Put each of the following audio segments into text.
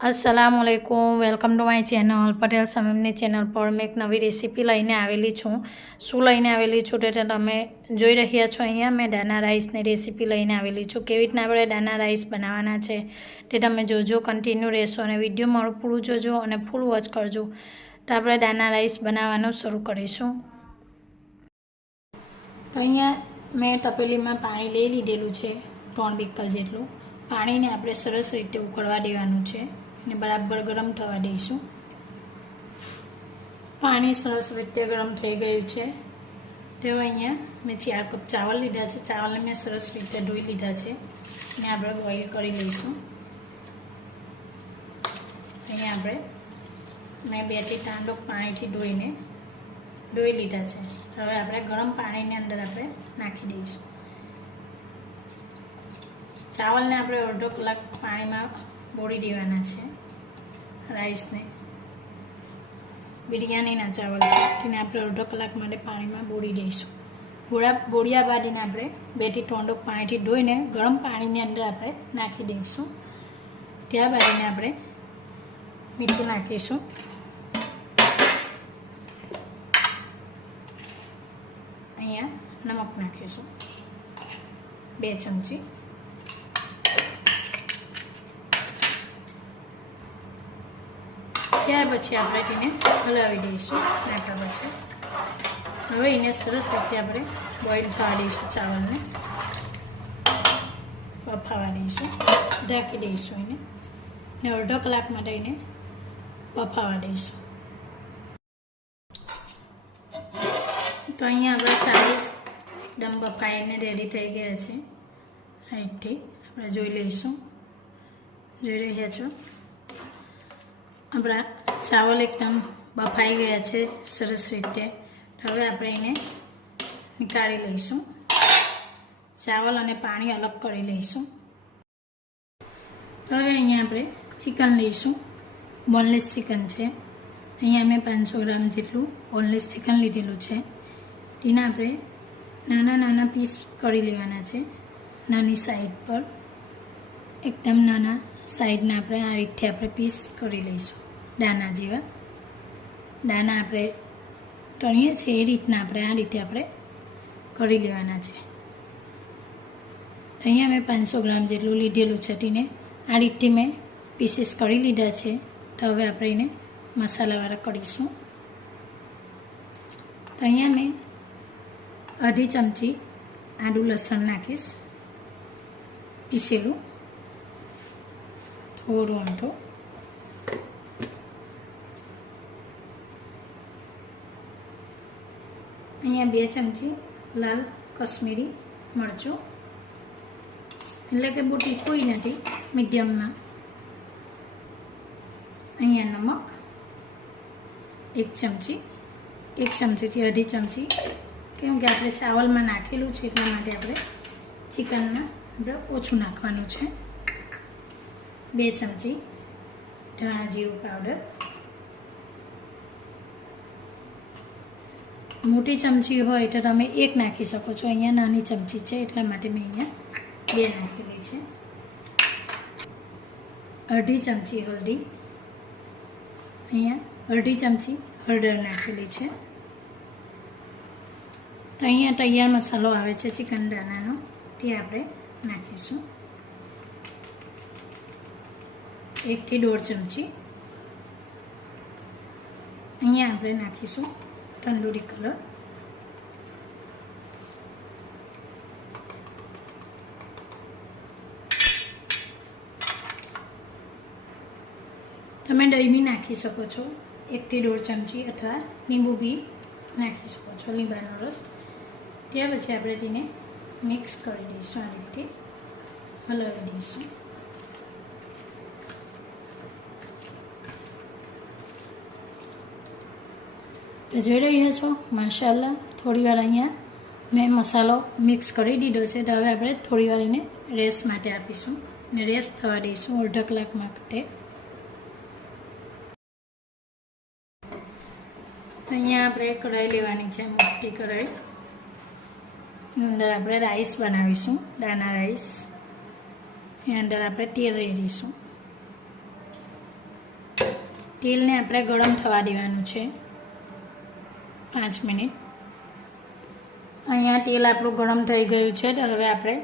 अस्सलामुअलैकुम welcome to my channel Patel समीमनी channel पर मैं एक नवी रेसिपी लईने आवेली छूँ। શું લઈને આવેલી છું તે તમે જોઈ રહ્યા છો। અહીંયા મેં દાના રાઈસની રેસીપી લઈને આવેલી છું। કેવી રીતના આપણે દાના રાઈસ બનાવવાના છે તે તમે જોજો, કન્ટિન્યુ રહેશો અને વિડીયો મારું પૂરું જોજો અને ફૂલ વોચ કરજો। તો આપણે દાના રાઈસ બનાવવાનું શરૂ કરીશું। તો અહીંયા મેં તપેલીમાં પાણી લઈ લીધેલું છે 3 બીકલ જેટલું। પાણીને આપણે સરસ રીતે ઉકળવા દેવાનું છે ને બરાબર ગરમ થવા દઈશું। પાણી સરસ રીતે ગરમ થઈ ગયું છે। તો અહીંયા મેં 4 કપ ચાવલ લીધા છે। ચાવલને મેં સરસ રીતે ધોઈ લીધા છે ને આપણે બોઇલ કરી લઈશું। અહીંયા આપણે મેં 2 થી 3 ડોક પાણીથી ધોઈ લીધા છે। હવે આપણે ગરમ પાણીની અંદર આપણે નાખી દઈશું। ચાવલને આપણે અડધો કલાક પાણીમાં બોળી દેવાના છે। રાઈસને બિરયાનીના ચાવલ છે તેને આપણે અડધો કલાક માટે પાણીમાં બોળી દઈશું। બોળ્યા બાદ એને આપણે 2 થી 3 ડોક પાણીથી ધોઈને ગરમ પાણીની અંદર આપણે નાખી દઈશું। ત્યારબાદ એને આપણે મીઠું નાખીશું। અહીંયા નમક નાખીશું 2 ચમચી। ત્યાર પછી આપણે તેને હલાવી દઈશું। નાખ્યા પછી હવે એને સરસ રીતે આપણે બોઇલ થવા દઈશું। ચાવલને બફાવા દઈશું, ઢાંકી દઈશું એને ને અડધો કલાક માટે એને બફાવા દઈશું। તો અહીંયા આપણે ચાવલ એકદમ બફાઈને રેડી થઈ ગયા છે। આ રીતે આપણે જોઈ લઈશું। જોઈ રહ્યા છો આપણા ચાવલ એકદમ બફાઈ ગયા છે સરસ રીતે। હવે આપણે એને નીકાળી લઈશું। ચાવલ અને પાણી અલગ કરી લઈશું। હવે અહીંયા આપણે ચિકન લઈશું। બોનલેસ ચિકન છે। અહીંયા મેં 500 ગ્રામ જેટલું બોનલેસ ચિકન લીધેલું છે। તેના આપણે નાના નાના પીસ કરી લેવાના છે। નાની સાઈડ પર એકદમ નાના સાઈડના આપણે આ રીતે આપણે પીસ કરી લઈશું। દાના જેવા દાના આપણે તળીએ છીએ એ રીતના આપણે આ રીતે આપણે કરી લેવાના છે। અહીંયા મેં 500 ગ્રામ જેટલું લીધેલું છે તેને આ રીતે મેં પીસીસ કરી લીધા છે। તો હવે આપણે એને મસાલાવાળા કરીશું। તો અહીંયા મેં અડધી ચમચી આદું લસણ નાખીશ પીસેલું થોડું અમથું। અહીંયા 2 ચમચી લાલ કશ્મીરી મરચું, એટલે કે બહુ તીખું નથી, મીડિયમમાં। અહીંયા નમક 1 ચમચીથી અડધી ચમચી, કેમ કે આપણે ચાવલમાં નાખેલું છે એટલા માટે આપણે ચિકનમાં આપણે ઓછું નાખવાનું છે। 2 ચમચી ધાણા જીરું પાવડર, મોટી ચમચી હોય તો તમે 1 નાખી શકો છો। અહીંયા નાની ચમચી છે એટલા માટે મેં અહીંયા 2 નાખેલી છે। અડધી ચમચી હળદી, અહીંયા અડધી ચમચી હળદર નાખેલી છે। તો અહીંયા તૈયાર મસાલો આવે છે ચિકન દાનાનો, તે આપણે નાખીશું 1 થી 1.5 ચમચી। અહીંયા આપણે નાખીશું તંદૂરી કલર, તમે દહીં બી નાખી શકો છો 1 થી 1.5 ચમચી, અથવા લીંબુ બી નાખી શકો છો, લીંબાનો રસ। ત્યાર પછી આપણે તેને મિક્સ કરી દઈશું, આ રીતે હલાવી દઈશું। તો જોઈ રહ્યા છો માશાલ્લાહ થોડી વાર અહીંયા મેં મસાલો મિક્સ કરી દીધો છે। તો હવે આપણે થોડી વાર એને રેસ્ટ માટે આપીશું અને રેસ્ટ થવા દઈશું અડધો કલાક માટે। તો અહીંયા આપણે કઢાઈ લેવાની છે, મોટી કઢાઈ, અંદર આપણે રાઈસ બનાવીશું, દાના રાઈસ। એ અંદર આપણે તેલ રેડીશું। તેલને આપણે ગરમ થવા દેવાનું છે 5 મિનિટ. અહીંયા તેલ આપણું ગરમ થઈ ગયું છે. તો હવે આપણે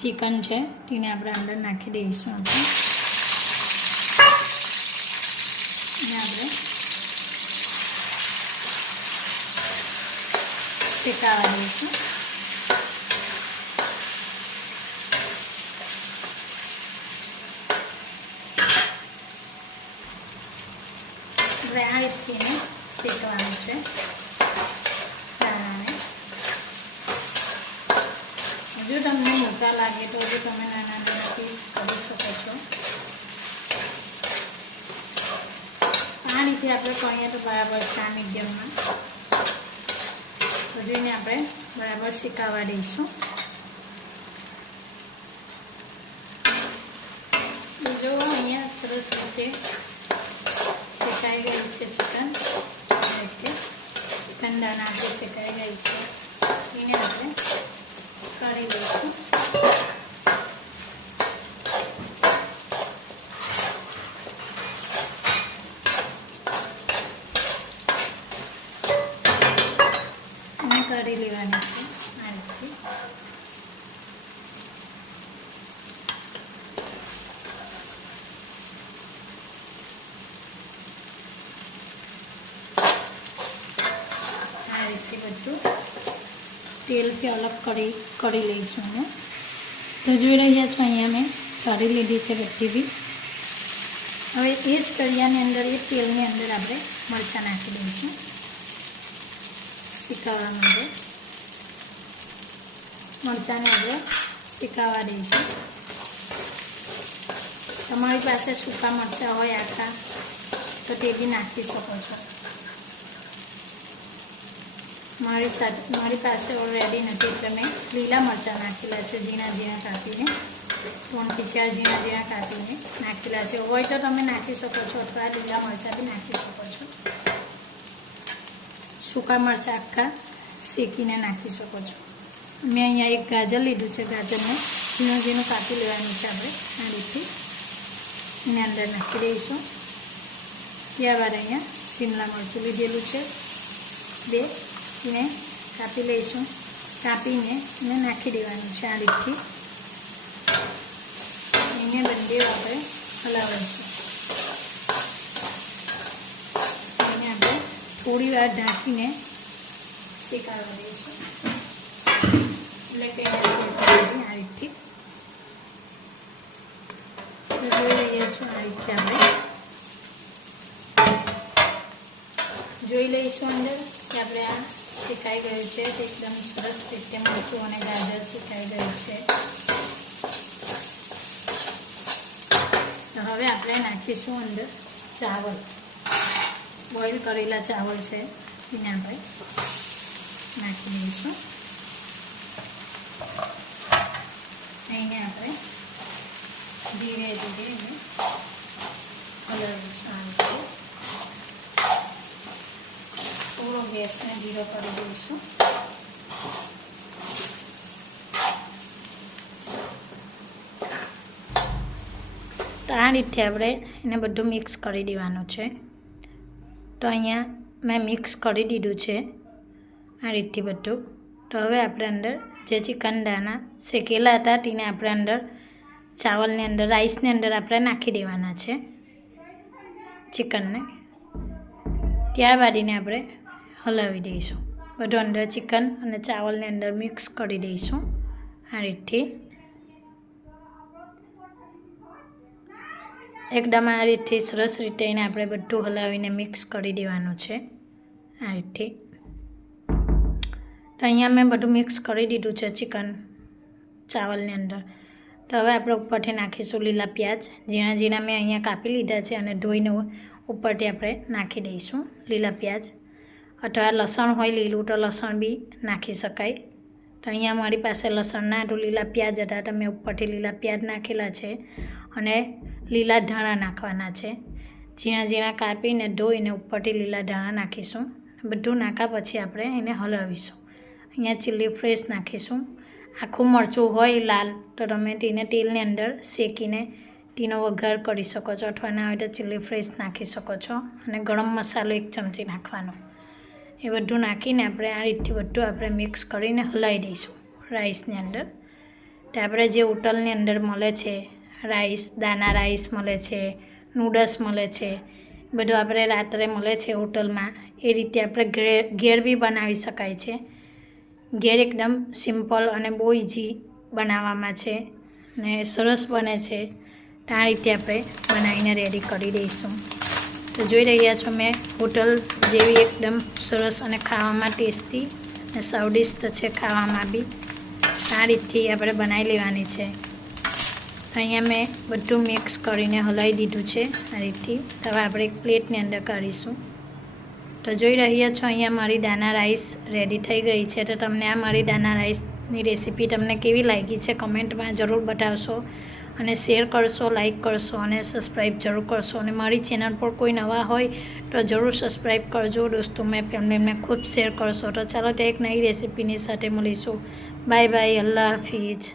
ચિકન છે તેને આપણે અંદર નાખી દઈશું. અને આપણે શેકાવા દઈશું. આપણે આ રીતથી શેકવાનું છે દાણાને. જો તમને મોટા લાગે તો હજુ તમે નાના નાના પીસ કરી શકો છો. આ રીતે આપણે કરીએ તો બરાબર છે. આ મીડિયમમાં તો જોઈને આપણે બરાબર શેકાવા દઈશું. જો અહીંયા સરસ રીતે શેકાઈ ગઈ છે ચિકન. ચિકન દાણા આપણે શેકાઈ ગઈ છે એને આપણે કરી લઈશું. અને કરી લેવાની છે આ રીતે. આ રીતે બધું તેલથી અલગ કરી લઈશું. અમે તો જોઈ રહ્યા છો અહીંયા મેં કરી લીધી છે બધી બી. હવે એ જ કરિયાની અંદર એ તેલની અંદર આપણે મરચાં નાખી દઈશું શેકાવા માટે. મરચાંને આપણે શેકાવા દઈશું. તમારી પાસે સૂકા મરચાં હોય આખા તો તે બી નાખી શકો છો. મારી પાસે ઓલરેડી નથી એટલે મેં લીલા મરચાં નાખેલા છે ઝીણા ઝીણા કાપીને. 3 થી 4 ઝીણા ઝીણા કાપીને નાખેલા છે. હોય તો તમે નાખી શકો છો અથવા લીલા મરચાં બી નાખી શકો છો. સૂકા મરચાં આખા શેકીને નાખી શકો છો. મેં અહીંયા એક ગાજર લીધું છે. ગાજરને ઝીણું ઝીણું કાપી લેવાનું છે આપણે આ રીતે. એને અંદર નાખી દઈશું. ત્યારબાદ અહીંયા શિમલા મરચું લીધેલું છે 2. એને કાપી લઈશું. કાપીને એને નાખી દેવાનું છે આ રીતથી. એને બંને આપણે હલાવીશું. એને આપણે થોડી વાર ઢાંકીને શેકાવા દઈશું. એટલે કે આ રીતથી જોઈ રહ્યા છો. આ રીતે આપણે જોઈ લઈશું અંદર કે આપણે આ શેકાઈ ગયું છે. એકદમ સરસ રીતે મરચું અને ગાજર શેકાઈ ગયું છે. તો હવે આપણે નાખીશું અંદર ચાવલ. બોઇલ કરેલા ચાવલ છે એને આપણે નાખી દઈશું. એને આપણે ધીરે ધીરે હલાવીશું. થોડો ગેસને ધીરો કરી દઈશું. તો આ રીતે આપણે એને બધું મિક્સ કરી દેવાનું છે. તો અહીંયા મેં મિક્સ કરી દીધું છે આ રીતે બધું. તો હવે આપણે અંદર જે ચિકન દાણા શેકેલા હતા તેને આપણે અંદર ચાવલની અંદર રાઈસની અંદર આપણે નાખી દેવાના છે ચિકનને. ત્યારબાદ એને આપણે હલાવી દઈશું. બધું અંદર ચિકન અને ચાવલની અંદર મિક્સ કરી દઈશું આ રીતે. એકદમ આ રીતે સરસ રીતે એને આપણે બધું હલાવીને મિક્સ કરી દેવાનું છે આ રીતે. તો અહીંયા મેં બધું મિક્સ કરી દીધું છે ચિકન ચાવલની અંદર. તો હવે આપણે ઉપરથી નાખીશું લીલા પ્યાજ. ઝીણા ઝીણા મેં અહીંયા કાપી લીધા છે અને ધોઈને ઉપરથી આપણે નાખી દઈશું લીલા પ્યાજ. અથવા લસણ હોય લીલું તો લસણ બી નાખી શકાય. તો અહીંયા મારી પાસે લસણ ના તો લીલા પ્યાજ હતા તો મેં ઉપરથી લીલા પ્યાજ નાખેલા છે. અને લીલા ધાણા નાખવાના છે. ઝીણા ઝીણા કાપીને ધોઈને ઉપરથી લીલા ધાણા નાખીશું. બધું નાખ્યા પછી આપણે એને હલાવીશું. અહીંયા ચીલી ફ્રેશ નાખીશું. આખું મરચું હોય લાલ તો તમે તેને તેલની અંદર શેકીને ટીનો વઘાર કરી શકો છો, અથવા ના હોય તો ચીલી ફ્લેક્સ નાખી શકો છો, અને ગરમ મસાલો 1 ચમચી નાખવાનો. એ બધું નાખીને આપણે આ રીતથી બધું આપણે મિક્સ કરીને હલાવી દઈશું રાઈસની અંદર. તો આપણે જે હોટલની અંદર મળે છે રાઈસ, દાના રાઈસ મળે છે, નૂડલ્સ મળે છે, બધું આપણે રાત્રે મળે છે હોટલમાં, એ રીતે આપણે ઘેર બી બનાવી શકાય છે. ઘેર એકદમ સિમ્પલ અને બહુ ઇઝી બનાવવામાં છે ને સરસ બને છે. તો આ રીતે આપણે બનાવીને રેડી કરી દઈશું. તો જોઈ રહ્યા છો મેં હોટલ જેવી એકદમ સરસ અને ખાવામાં ટેસ્ટી અને સ્વાદિષ્ટ છે ખાવામાં બી. આ રીતથી આપણે બનાવી લેવાની છે. અહીંયા મેં બધું મિક્સ કરીને હલાવી દીધું છે આ રીતથી. હવે આપણે એક પ્લેટની અંદર કાઢીશું. તો જોઈ રહ્યા છો અહીંયા મારી દાના રાઈસ રેડી થઈ ગઈ છે. તો તમને આ મારી દાના રાઈસની રેસીપી તમને કેવી લાગી છે કમેન્ટમાં જરૂર બતાવશો, અને શેર કરશો, લાઈક કરશો અને સબસ્ક્રાઈબ જરૂર કરશો. અને મારી ચેનલ પર કોઈ નવા હોય તો જરૂર સબસ્ક્રાઈબ કરજો દોસ્તો, મેં ફેમિલીને ખૂબ શેર કરશો. તો ચાલો એક નવી રેસીપીની સાથે મળીશું. બાય બાય, અલ્લાહ હાફિઝ.